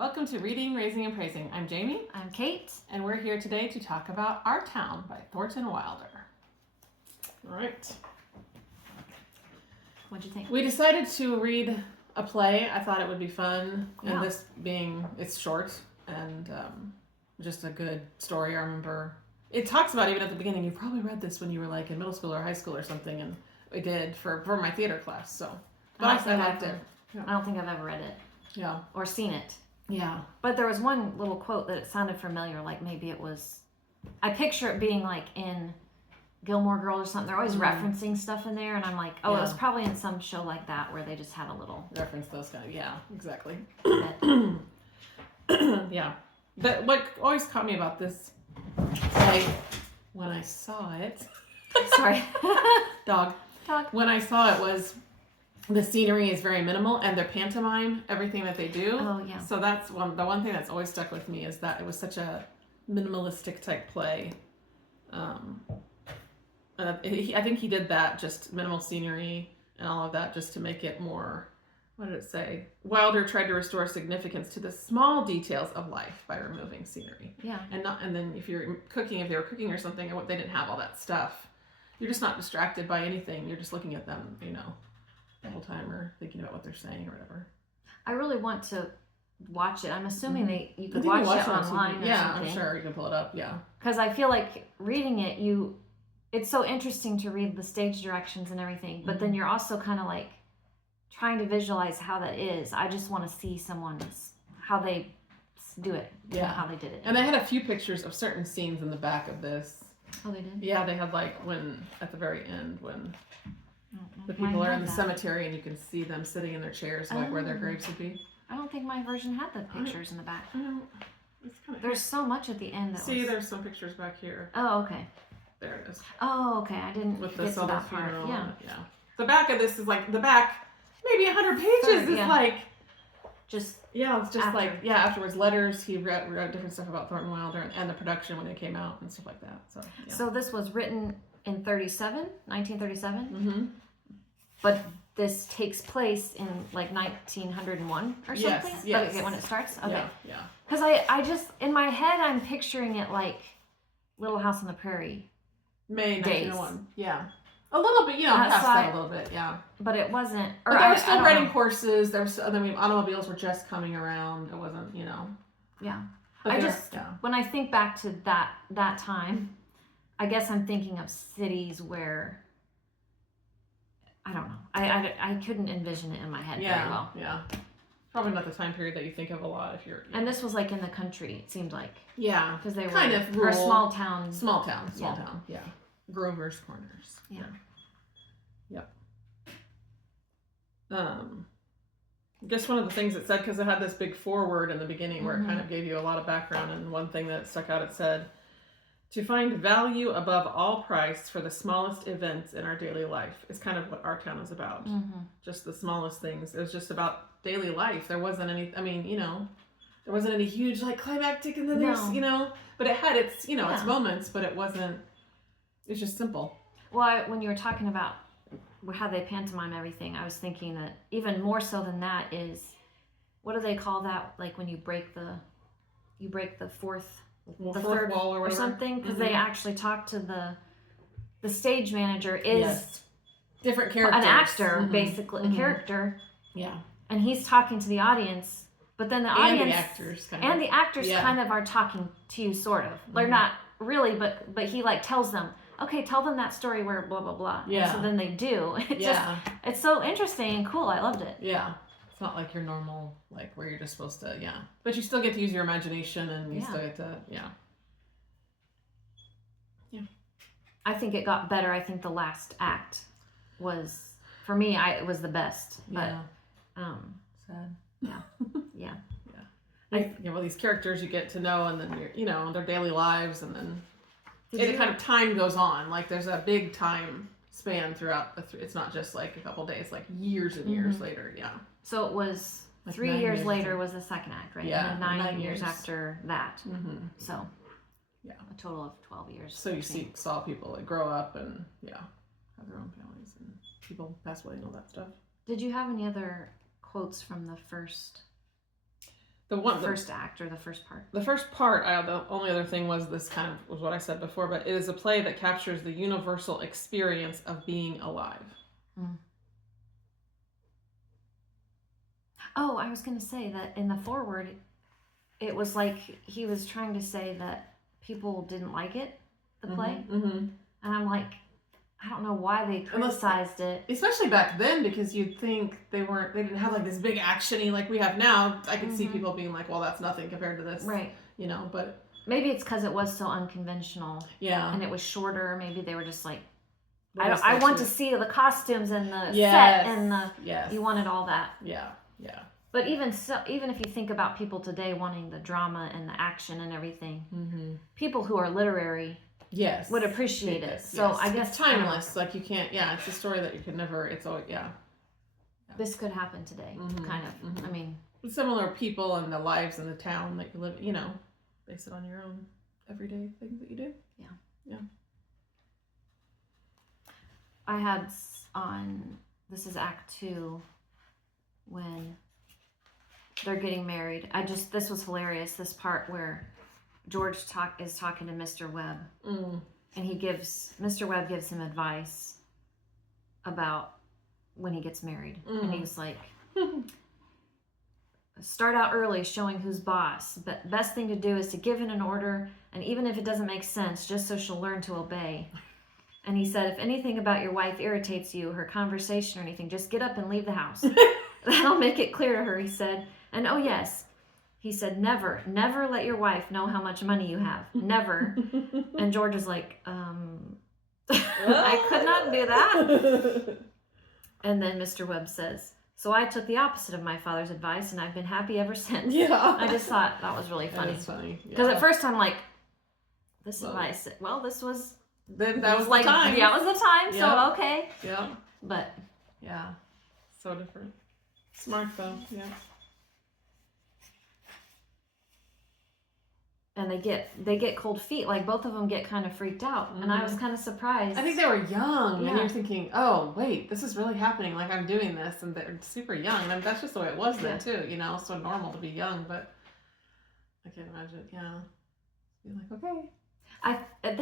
Welcome to Reading, Raising, and Praising. I'm Jamie. I'm Kate. And we're here today to talk about Our Town by Thornton Wilder. All right. What'd you think? We decided to read a play. I thought it would be fun. Yeah. And this being, it's short and just a good story. I remember it talks about even at the beginning, you probably read this when you were like in middle school or high school or something. And we did for my theater class. So, but I liked it. Yeah. I don't think I've ever read it. Yeah. Or seen it. Yeah. But there was one little quote that it sounded familiar, like maybe it was, I picture it being like in Gilmore Girls or something. They're always referencing stuff in there, and I'm like, oh, it was probably in some show like that where they just had a little reference those kind of, yeah, exactly. bit. Yeah. But what always caught me about this play when I saw it, Sorry. dog. When I saw it was the scenery is very minimal and they're pantomime, everything that they do. Oh, yeah. So that's the one thing that's always stuck with me is that it was such a minimalistic type play. I think he did that, just minimal scenery and all of that, just to make it more, what did it say? Wilder tried to restore significance to the small details of life by removing scenery. Yeah. And then if they were cooking or something, they didn't have all that stuff. You're just not distracted by anything. You're just looking at them, the whole time or thinking about what they're saying or whatever. I really want to watch it. I'm assuming you could watch watch it online. Yeah, something. I'm sure you can pull it up. Yeah. Because I feel like reading it, it's so interesting to read the stage directions and everything, but then you're also kind of like trying to visualize how that is. I just want to see how they do it. Yeah. How they did it. And they had a few pictures of certain scenes in the back of this. Oh, they did? Yeah, they had when at the very end when the people are in the cemetery and you can see them sitting in their chairs where their graves would be. I don't think my version had the pictures in the back. It's kind of There's so much at the end. there's some pictures back here. Oh, okay. There it is. Oh, okay. I didn't With get to that part. Yeah. The back of this is like maybe 100 pages is like just it's just afterwards letters. He wrote different stuff about Thornton Wilder and the production when it came out and stuff like that. So this was written in 1937. Mm-hmm. But this takes place in like 1901 or something. Yes. Okay, when it starts. Okay. Yeah. Because I just in my head I'm picturing it like Little House on the Prairie. May 1901. Yeah. A little bit, past that a little bit, yeah. But it wasn't. But they were still riding horses. Automobiles were just coming around. It wasn't, Yeah. But when I think back to that time, I guess I'm thinking of cities where, I don't know. I couldn't envision it in my head very well. Yeah. Probably not the time period that you think of a lot if you're... And this was like in the country, it seemed like. Yeah. Because they were kind of rural. Or small town. Small town, yeah. Grover's Corners. Yeah. Yep. I guess one of the things it said, because it had this big foreword in the beginning where it kind of gave you a lot of background, and one thing that stuck out, it said, to find value above all price for the smallest events in our daily life is kind of what Our Town is about. Just the smallest things. It was just about daily life. There wasn't any, there wasn't any huge climactic and then there's, but it had its, its moments, but it wasn't, it's just simple. Well, when you were talking about how they pantomime everything, I was thinking that even more so than that is, what do they call that? Like when you break the fourth third wall or something, because they actually talk to the stage manager is different characters, an actor basically, a character, and he's talking to the audience, but then the audience and the actors kind of are talking to you sort of. They're not really, but he tells them, okay, tell them that story where blah blah blah. And so then they do. It's so interesting and cool. I loved it. Yeah. It's not like your normal, where you're just supposed to, But you still get to use your imagination and you still get to, Yeah. I think it got better. I think the last act was, for me, it was the best. But, sad. Yeah. Well, these characters you get to know, and then their daily lives, and then kind of time goes on. There's a big time span throughout it's not just a couple days, years and years later. Yeah. So it was 3 years later was the second act, right? Yeah. And then 9 years after that. So a total of 12 years. So you saw people grow up and have their own families and people pass away and all that stuff. Did you have any other quotes from the first first act or the first part. The first part, the only other thing was what I said before, but it is a play that captures the universal experience of being alive. Mm. Oh, I was going to say that in the foreword, it was like he was trying to say that people didn't like it, the play. Mm-hmm. And I'm like, I don't know why they criticized it. Especially back then, because you'd think they didn't have like this big action-y like we have now. I could see people being like, well, that's nothing compared to this. Right. You know, but. Maybe it's because it was so unconventional. Yeah. And it was shorter. Maybe they were just like, I want to see the costumes and the set and the. Yes. You wanted all that. Yeah. Yeah. But even if you think about people today wanting the drama and the action and everything, people who are literary. Yes. Would appreciate it. So yes. I guess it's timeless. Like you can't. Yeah, it's a story that you could never. It's always This could happen today, kind of. I mean, similar people and the lives in the town that you live. You know, base it on your own everyday things that you do. Yeah. Yeah. I had this is Act 2 when they're getting married. This was hilarious. This part where George is talking to Mr. Webb, and Mr. Webb gives him advice about when he gets married, and he was like, start out early showing who's boss, but best thing to do is to give in an order, and even if it doesn't make sense, just so she'll learn to obey. And he said, if anything about your wife irritates you, her conversation or anything, just get up and leave the house. That'll make it clear to her, he said. And oh yes, he said, never let your wife know how much money you have. Never. And George is like, I could not do that. And then Mr. Webb says, so I took the opposite of my father's advice, and I've been happy ever since. Yeah. I just thought that was really funny. That's funny. Because at first I'm like, this advice, this was... Then that was like the time. Yeah, it was the time, so okay. Yeah. But... Yeah. So different. Smart though, yeah. And they get cold feet. Like both of them get kind of freaked out, and I was kind of surprised. I think they were young, and you're thinking, "Oh, wait, this is really happening. Like I'm doing this," and they're super young. And that's just the way it was then too. You know, so normal to be young, but I can't imagine. Yeah, be like, okay. At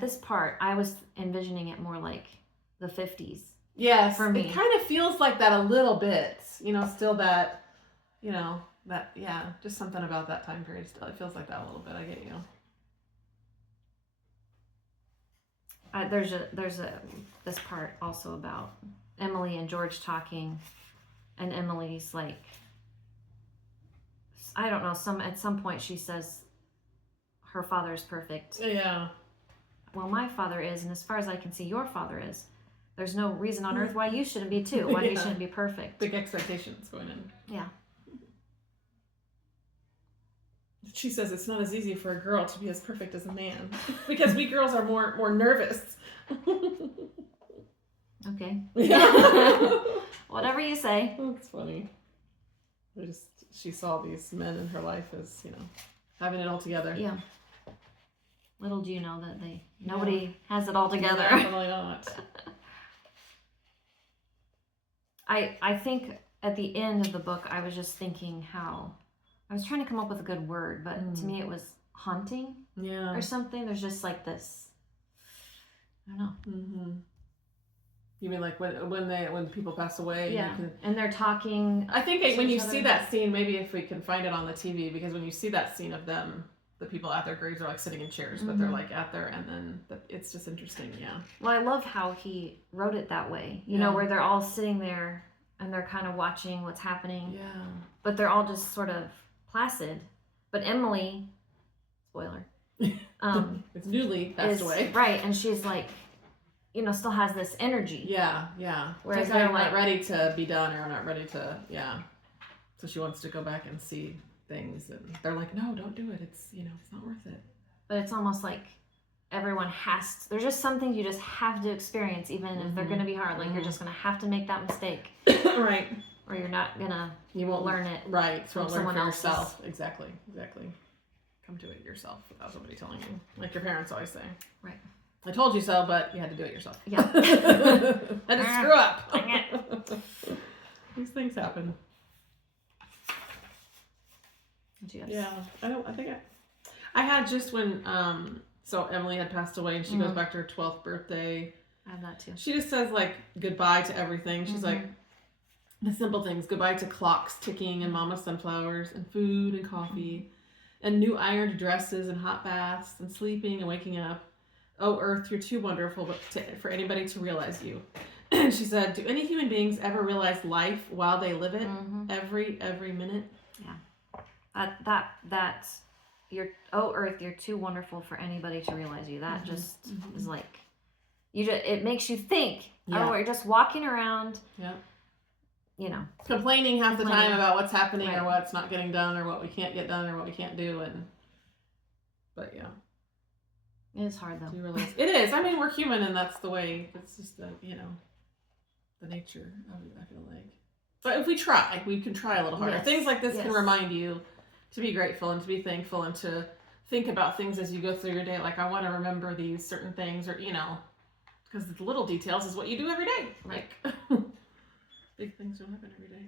this part, I was envisioning it more like the 50s. Yes, for me, it kind of feels like that a little bit. You know, still that, you know. That just something about that time period still. It feels like that a little bit. I get you. There's this part also about Emily and George talking, and Emily's like, I don't know. At some point she says, her father is perfect. Yeah. Well, my father is, and as far as I can see, your father is. There's no reason on earth why you shouldn't be too. Why you shouldn't be perfect. Big expectations going in. Yeah. She says it's not as easy for a girl to be as perfect as a man because we girls are more nervous. Okay. Yeah. Whatever you say. That's funny. She saw these men in her life as, you know, having it all together. Yeah. Little do you know that nobody has it all together. Definitely not. I think at the end of the book I was just thinking how I was trying to come up with a good word, but to me it was haunting or something. There's just like this, I don't know. Mm-hmm. You mean like when people pass away? Yeah, and they're talking. I think when you see that scene, maybe if we can find it on the TV, because when you see that scene of them, the people at their graves are like sitting in chairs, but they're like at there, and then it's just interesting, yeah. Well, I love how he wrote it that way, you know, where they're all sitting there and they're kind of watching what's happening. Yeah. But they're all just sort of placid. But Emily, spoiler, it's newly passed away. Right, and she's like, you know, still has this energy. Yeah. Whereas they're not ready to be done or not ready to, So she wants to go back and see things, and they're like, no, don't do it. It's, you know, it's not worth it. But it's almost like everyone there's just some things you just have to experience, even if they're going to be hard. Like, you're just going to have to make that mistake. Right. Or you're not going to, you won't learn it. Right. From someone else. Yourself. Exactly. Come to it yourself without somebody telling you. Like your parents always say. Right. I told you so, but you had to do it yourself. Yeah. I had to screw up. These things happen. Yeah, I had just when so Emily had passed away and she goes back to her 12th birthday. I have that too. She just says like goodbye to everything. She's like the simple things. Goodbye to clocks ticking and mama sunflowers and food and coffee and new ironed dresses and hot baths and sleeping and waking up. Oh, Earth, you're too wonderful for anybody to realize you. And she said, do any human beings ever realize life while they live it? Every minute? Yeah. That's Earth, you're too wonderful for anybody to realize you. That just is like, it makes you think. Yeah. Oh, you're just walking around. Yeah. You know, complaining half the time about what's happening or what's not getting done or what we can't get done or what we can't do. But yeah. It is hard though. Do you realize it is? I mean, we're human, and that's the way. It's just the nature of it. I feel like. But if we try, we can try a little harder. Yes. Things like this can remind you to be grateful and to be thankful and to think about things as you go through your day. Like, I want to remember these certain things, or because the little details is what you do every day. Like, big things don't happen every day.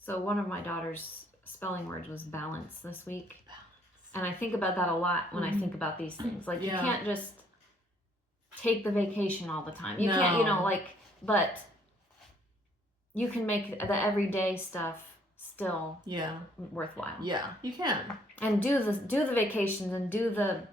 So one of my daughter's spelling words was balance this week. And I think about that a lot when I think about these things. Like, you can't just take the vacation all the time. You can't, but you can make the everyday stuff still worthwhile. Yeah, you can. And do the vacations and do the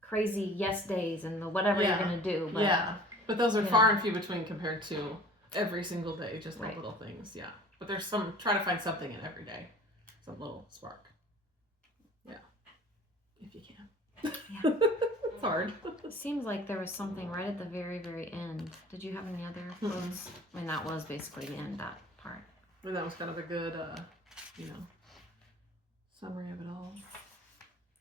crazy yes days and the whatever you're going to do. But, but those are far and few between compared to every single day, just like little things. Yeah. But there's try to find something in every day. Some little spark. If you can. Yeah. It's hard. It seems like there was something right at the very, very end. Did you have any other quotes? I mean, that was basically the end, that part. Well, that was kind of a good, summary of it all.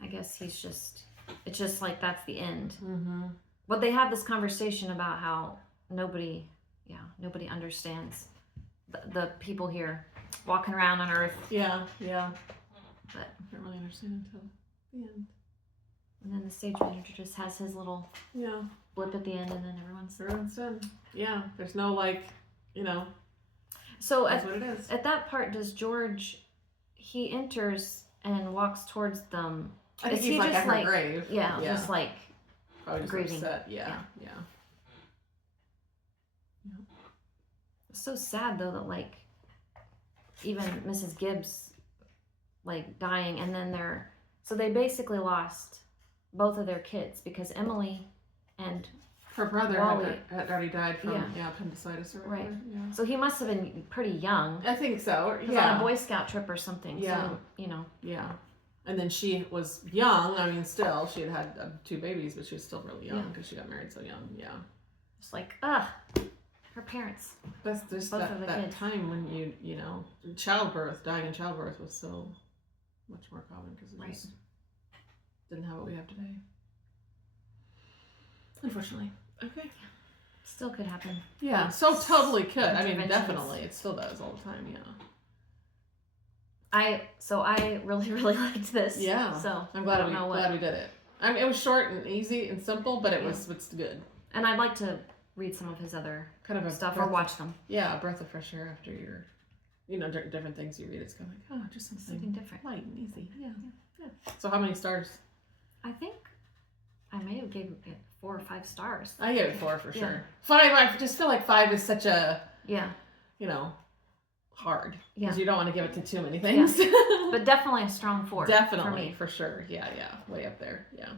I guess it's just like that's the end. Mm-hmm. But they had this conversation about how nobody understands the people here walking around on Earth. Yeah. But I don't really understand until the end. And then the stage manager just has his little blip at the end, and then everyone's done. Yeah, there's no So that's what it is. At that part, does George? He enters and walks towards them. I think he's like at her grave. Yeah, just like probably just grieving. Upset. Yeah. It's so sad though that even Mrs. Gibbs dying, and then they basically lost both of their kids because Emily and her brother had already died from appendicitis or whatever. Right. Yeah. So he must have been pretty young. I think so. He was on a Boy Scout trip or something. Yeah. So, Yeah. And then she was young. I mean, still, she had 2 babies, but she was still really young because she got married so young. Yeah. It's her parents. That's just that time when dying in childbirth was so much more common because it just didn't have what we have today. Unfortunately. Okay. Still could happen. Yeah, so totally could. I mean, definitely. It still does all the time, I really, really liked this. Yeah. So I'm glad we did it. I mean, it was short and easy and simple, but it's good. And I'd like to read some of his other stuff or watch them. Yeah, a breath of fresh air after your different things you read. It's kind of like, just something different. Light and easy. Yeah. So how many stars? I think I may have given it 4 or 5 stars. I gave it 4 for sure. 5, I just feel like 5 is such a, hard. Yeah. Because you don't want to give it to too many things. Yeah. But definitely a strong 4. Definitely, for me. For sure. Yeah. Way up there. Yeah.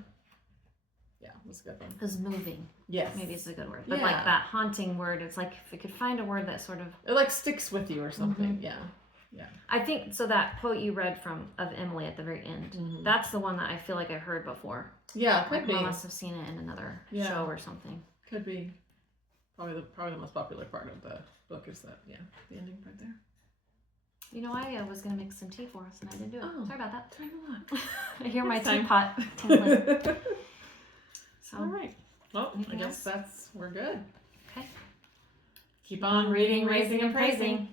Yeah, that's a good one. Because moving. Yes. Maybe it's a good word. But that haunting word, it's like if we could find a word that sort of... It sticks with you or something. Mm-hmm. Yeah. I think, so that quote you read of Emily at the very end, that's the one that I feel like I heard before. Yeah, could be. I must have seen it in another show or something. Could be. Probably the most popular part of the book is that, the ending right there. I was going to make some tea for us and I didn't do it. Oh, sorry about that. Time a lot. I hear my teapot tinkling. So, all right. Well, I guess we're good. Okay. Keep on reading, raising, and praising.